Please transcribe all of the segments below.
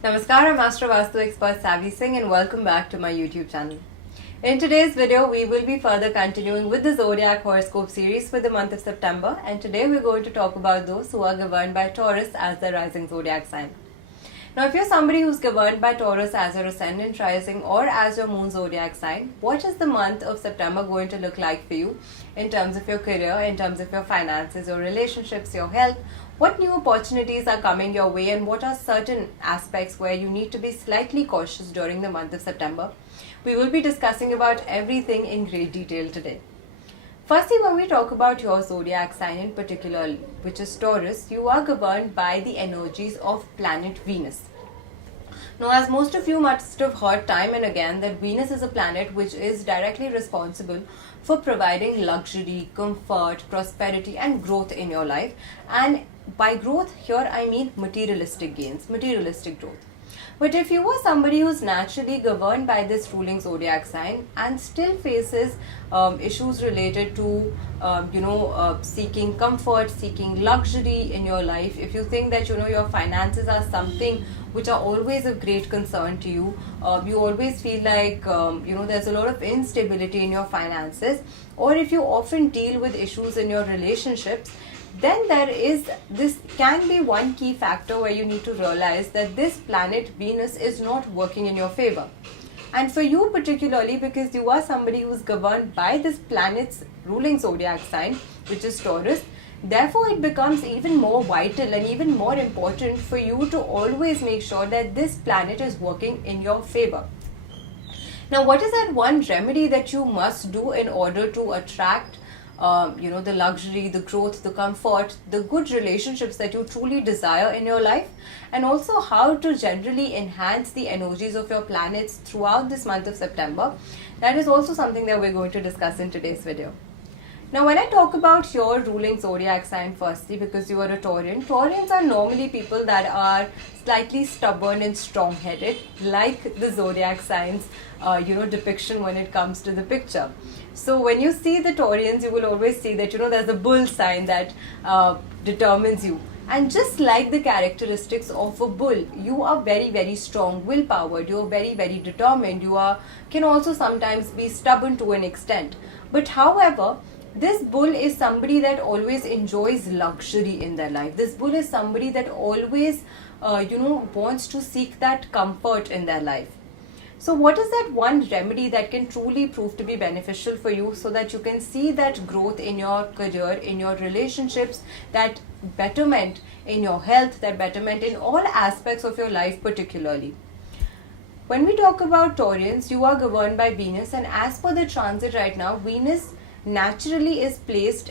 Namaskar, I'm Astro Vastu expert Savvy Singh and welcome back to my YouTube channel. In today's video, we will be further continuing with the zodiac horoscope series for the month of September, and today we're going to talk about those who are governed by Taurus as their rising zodiac sign. Now, if you're somebody who's governed by Taurus as your ascendant, rising, or as your moon zodiac sign, what is the month of September going to look like for you in terms of your career, in terms of your finances, your relationships, your health? What new opportunities are coming your way, and what are certain aspects where you need to be slightly cautious during the month of September? We will be discussing about everything in great detail today. Firstly, when we talk about your zodiac sign in particular, which is Taurus, you are governed by the energies of planet Venus. Now, as most of you must have heard time and again that Venus is a planet which is directly responsible for providing luxury, comfort, prosperity and growth in your life. And by growth here I mean materialistic gains, materialistic growth. But if you are somebody who's naturally governed by this ruling zodiac sign and still faces issues related to seeking comfort, seeking luxury in your life, if you think that your finances are something which are always of great concern to you, you always feel like there's a lot of instability in your finances, or if you often deal with issues in your relationships, then this can be one key factor where you need to realize that this planet Venus is not working in your favor. And for you particularly, because you are somebody who is governed by this planet's ruling zodiac sign, which is Taurus, therefore it becomes even more vital and even more important for you to always make sure that this planet is working in your favor. Now, what is that one remedy that you must do in order to attract the luxury, the growth, the comfort, the good relationships that you truly desire in your life, and also how to generally enhance the energies of your planets throughout this month of September? That is also something that we're going to discuss in today's video. Now, when I talk about your ruling zodiac sign, firstly, because you are a Taurian, Taurians are normally people that are slightly stubborn and strong-headed, like the zodiac signs, depiction when it comes to the picture. So when you see the Taurians, you will always see that, there's a bull sign that determines you. And just like the characteristics of a bull, you are very, very strong, will-powered, you are very, very determined, can also sometimes be stubborn to an extent. But however, this bull is somebody that always enjoys luxury in their life. This bull is somebody that always, wants to seek that comfort in their life. So what is that one remedy that can truly prove to be beneficial for you so that you can see that growth in your career, in your relationships, that betterment in your health, that betterment in all aspects of your life particularly? When we talk about Taurians, you are governed by Venus, and as per the transit right now, Venus naturally is placed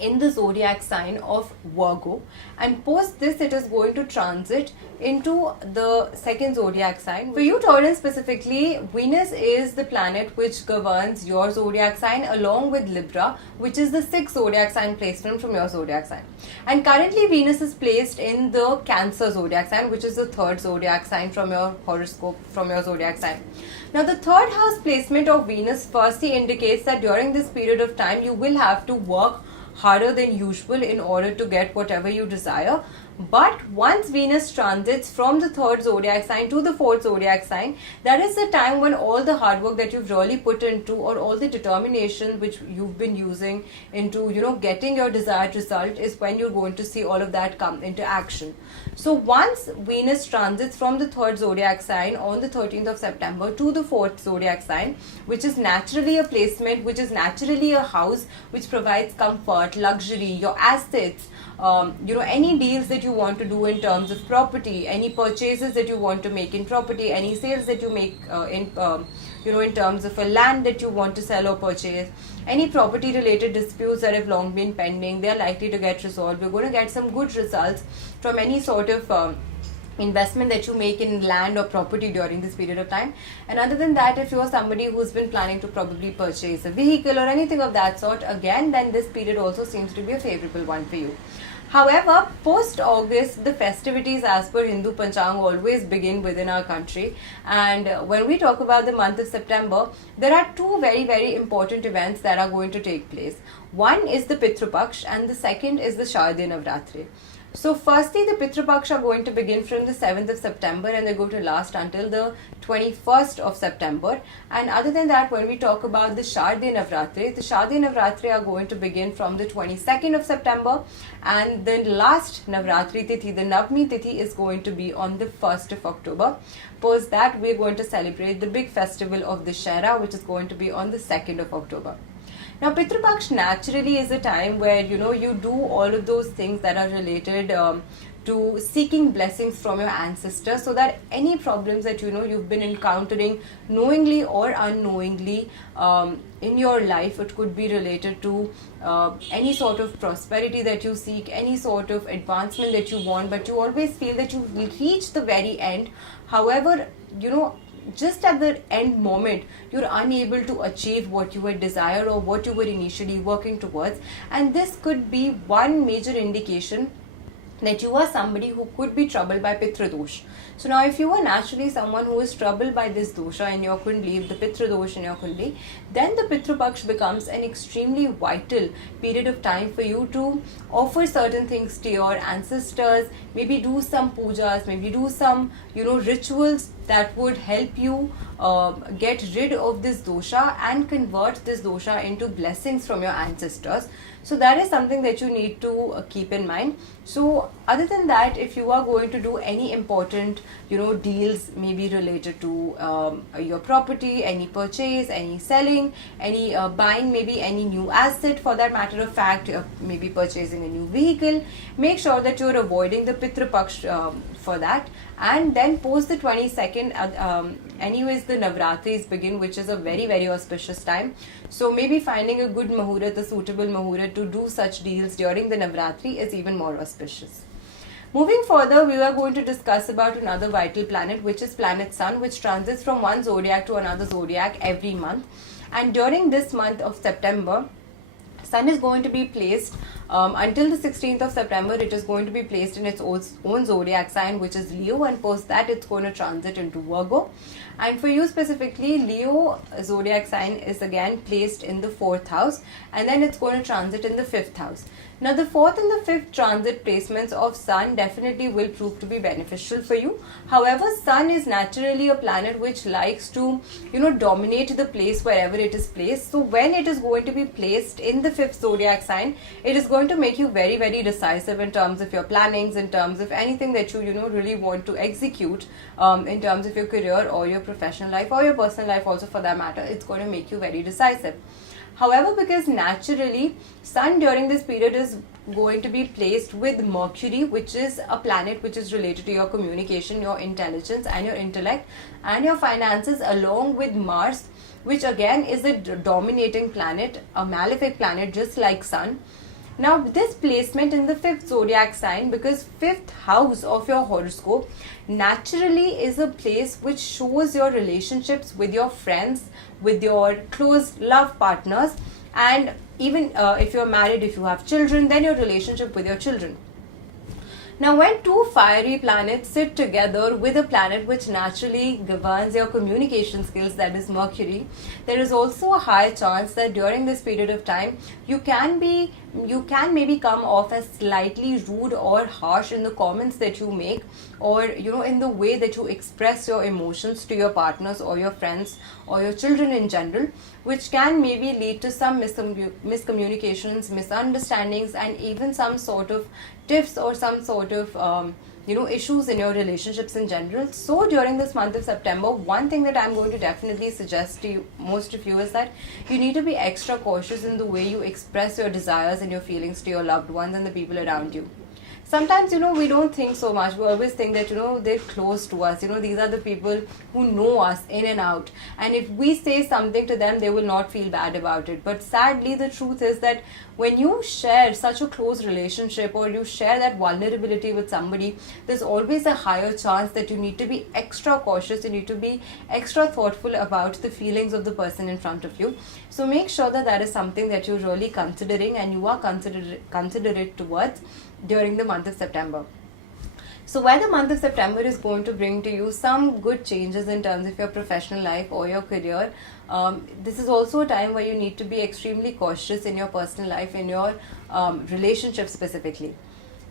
in the zodiac sign of Virgo, and post this it is going to transit into the second zodiac sign. For you Taurans specifically, Venus is the planet which governs your zodiac sign along with Libra, which is the sixth zodiac sign placement from your zodiac sign. And currently Venus is placed in the Cancer zodiac sign, which is the third zodiac sign from your horoscope, from your zodiac sign. Now, the third house placement of Venus firstly indicates that during this period of time you will have to work harder than usual in order to get whatever you desire. But once Venus transits from the third zodiac sign to the fourth zodiac sign, that is the time when all the hard work that you've really put into, or all the determination which you've been using into, getting your desired result, is when you're going to see all of that come into action. So once Venus transits from the third zodiac sign on the 13th of September to the fourth zodiac sign, which is naturally a placement, which is naturally a house which provides comfort, luxury, your assets, any deals that you want to do in terms of property, any purchases that you want to make in property, any sales that you make in terms of a land that you want to sell or purchase, any property related disputes that have long been pending, they are likely to get resolved. We're going to get some good results from any sort of investment that you make in land or property during this period of time. And other than that, if you are somebody who's been planning to probably purchase a vehicle or anything of that sort, again, then this period also seems to be a favorable one for you. However, post-August, the festivities as per Hindu Panchang always begin within our country. And when we talk about the month of September, there are two very, very important events that are going to take place. One is the Pitru Paksh and the second is the Shardiya Navratri. So firstly, the Pitru Paksha are going to begin from the 7th of September and they go to last until the 21st of September. And other than that, when we talk about the Shardiya Navratri are going to begin from the 22nd of September, and the last Navratri Tithi, the Navami Tithi, is going to be on the 1st of October. Post that, we're going to celebrate the big festival of the Shera, which is going to be on the 2nd of October. Now, Pitru Paksh naturally is a time where, you do all of those things that are related to seeking blessings from your ancestors, so that any problems that you've been encountering knowingly or unknowingly in your life, it could be related to any sort of prosperity that you seek, any sort of advancement that you want, but you always feel that you will reach the very end. However, just at the end moment, you're unable to achieve what you had desired or what you were initially working towards. And this could be one major indication that you are somebody who could be troubled by Pitra Dosh. So now, if you are naturally someone who is troubled by this dosha in your Kundli, the Pitra Dosh in your Kundli, then the Pitru Paksh becomes an extremely vital period of time for you to offer certain things to your ancestors, maybe do some pujas, maybe do some, rituals that would help you get rid of this dosha and convert this dosha into blessings from your ancestors. So that is something that you need to keep in mind. So other than that, if you are going to do any important, deals maybe related to your property, any purchase, any selling, any buying, maybe any new asset, for that matter of fact, maybe purchasing a new vehicle, make sure that you're avoiding the Pitru Paksh for that. And then post the 22nd, anyways, the Navratris begin, which is a very, very auspicious time. So maybe finding a good Muhurat, a suitable Muhurat to do such deals during the Navratri is even more auspicious. Moving further, we are going to discuss about another vital planet, which is planet Sun, which transits from one zodiac to another zodiac every month. And during this month of September, Sun is going to be placed until the 16th of September. It is going to be placed in its own zodiac sign, which is Leo, and post that it's going to transit into Virgo. And for you specifically, Leo zodiac sign is again placed in the 4th house, and then it's going to transit in the 5th house. Now, the 4th and the 5th transit placements of Sun definitely will prove to be beneficial for you. However, Sun is naturally a planet which likes to, dominate the place wherever it is placed. So when it is going to be placed in the 5th zodiac sign, it is going to make you very, very decisive in terms of your plannings, in terms of anything that you, really want to execute in terms of your career or your professional life or your personal life also for that matter. It's going to make you very decisive. However, because naturally Sun during this period is going to be placed with Mercury, which is a planet which is related to your communication, your intelligence and your intellect and your finances, along with Mars, which again is a dominating planet, a malefic planet just like Sun. Now, this placement in the 5th zodiac sign, because 5th house of your horoscope naturally is a place which shows your relationships with your friends, with your close love partners, and even if you're married, if you have children, then your relationship with your children. Now, when two fiery planets sit together with a planet which naturally governs your communication skills, that is Mercury, there is also a high chance that during this period of time, you can maybe come off as slightly rude or harsh in the comments that you make, or in the way that you express your emotions to your partners or your friends or your children in general, which can maybe lead to some miscommunications, misunderstandings, and even some sort of tiffs or some sort of issues in your relationships in general. So during this month of September, one thing that I'm going to definitely suggest to you, most of you, is that you need to be extra cautious in the way you express your desires and your feelings to your loved ones and the people around you. Sometimes, we don't think so much. We always think that, they're close to us. These are the people who know us in and out. And if we say something to them, they will not feel bad about it. But sadly, the truth is that when you share such a close relationship or you share that vulnerability with somebody, there's always a higher chance that you need to be extra cautious. You need to be extra thoughtful about the feelings of the person in front of you. So make sure that that is something that you're really considering and you are considerate towards during the month of September. So where the month of September is going to bring to you some good changes in terms of your professional life or your career, this is also a time where you need to be extremely cautious in your personal life, in your relationship specifically.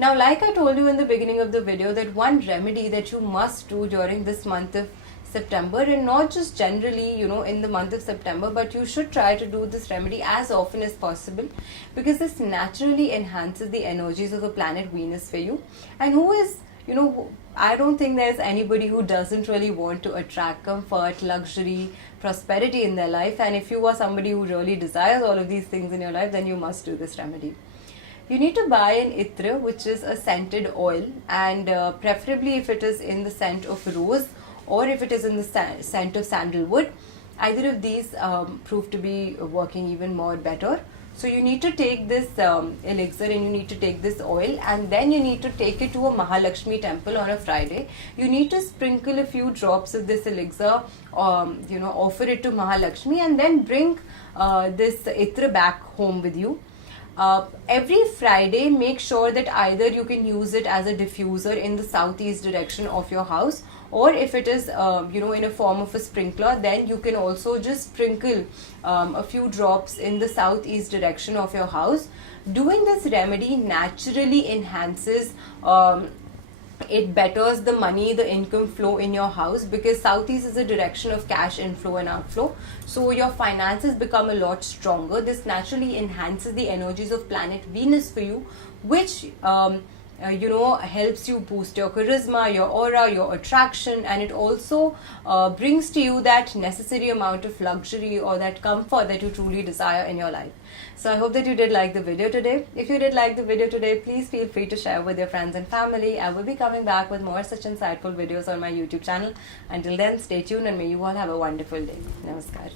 Now, like I told you in the beginning of the video, that one remedy that you must do during this month of September, and not just generally, in the month of September, but you should try to do this remedy as often as possible, because this naturally enhances the energies of the planet Venus for you. And who is, I don't think there's anybody who doesn't really want to attract comfort, luxury, prosperity in their life. And if you are somebody who really desires all of these things in your life, then you must do this remedy. You need to buy an itra, which is a scented oil, and preferably if it is in the scent of rose, or if it is in the scent of sandalwood. Either of these prove to be working even more better. So you need to take this elixir, and you need to take this oil, and then you need to take it to a Mahalakshmi temple on a Friday. You need to sprinkle a few drops of this elixir, offer it to Mahalakshmi, and then bring this itra back home with you. Every Friday, make sure that either you can use it as a diffuser in the southeast direction of your house, or if it is in a form of a sprinkler, then you can also just sprinkle a few drops in the southeast direction of your house. Doing this remedy naturally enhances it betters the money, the income flow in your house, because southeast is a direction of cash inflow and outflow. So your finances become a lot stronger. This naturally enhances the energies of planet Venus for you, which helps you boost your charisma, your aura, your attraction, and it also brings to you that necessary amount of luxury or that comfort that you truly desire in your life. So I hope that you did like the video today. If you did like the video today, please feel free to share with your friends and family. I will be coming back with more such insightful videos on my YouTube channel. Until then, stay tuned, and may you all have a wonderful day. Namaskar.